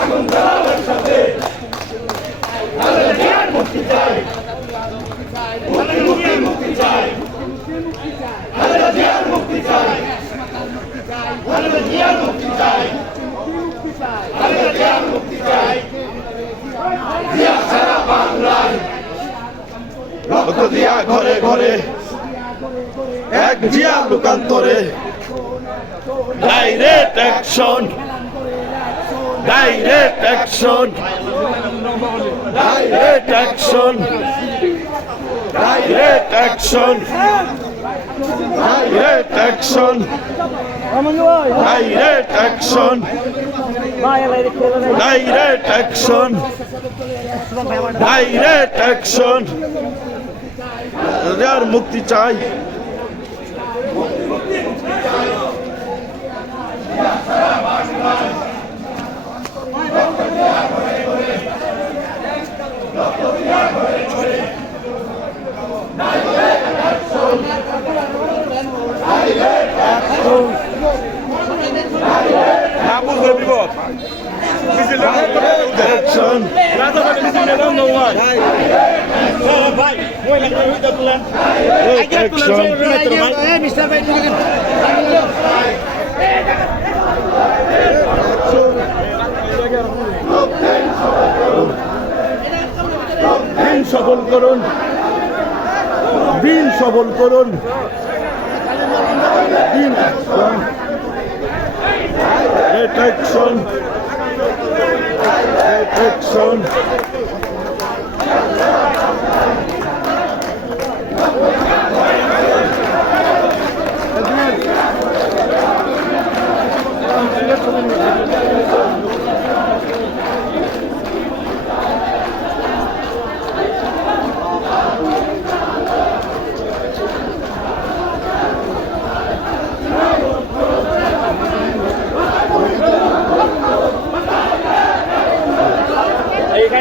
আগুন জ্বালাবার সাথে তাদের জ্ঞান মুক্তি চাই মুক্তি মুক্তি মুক্তি চাই তাদের জ্ঞান মুক্তি চাই তাদের জ্ঞান মুক্তি চাই ঘরে ঘরে, এক জিয়া লোকান্তরে। Direct action action direct action direct action direct action direct action direct action direct action আর মুক্তি চাই অ্যাকশন অ্যাকশন দিন সফল করুন দিন সফল করুন দিন অ্যাকশন Action!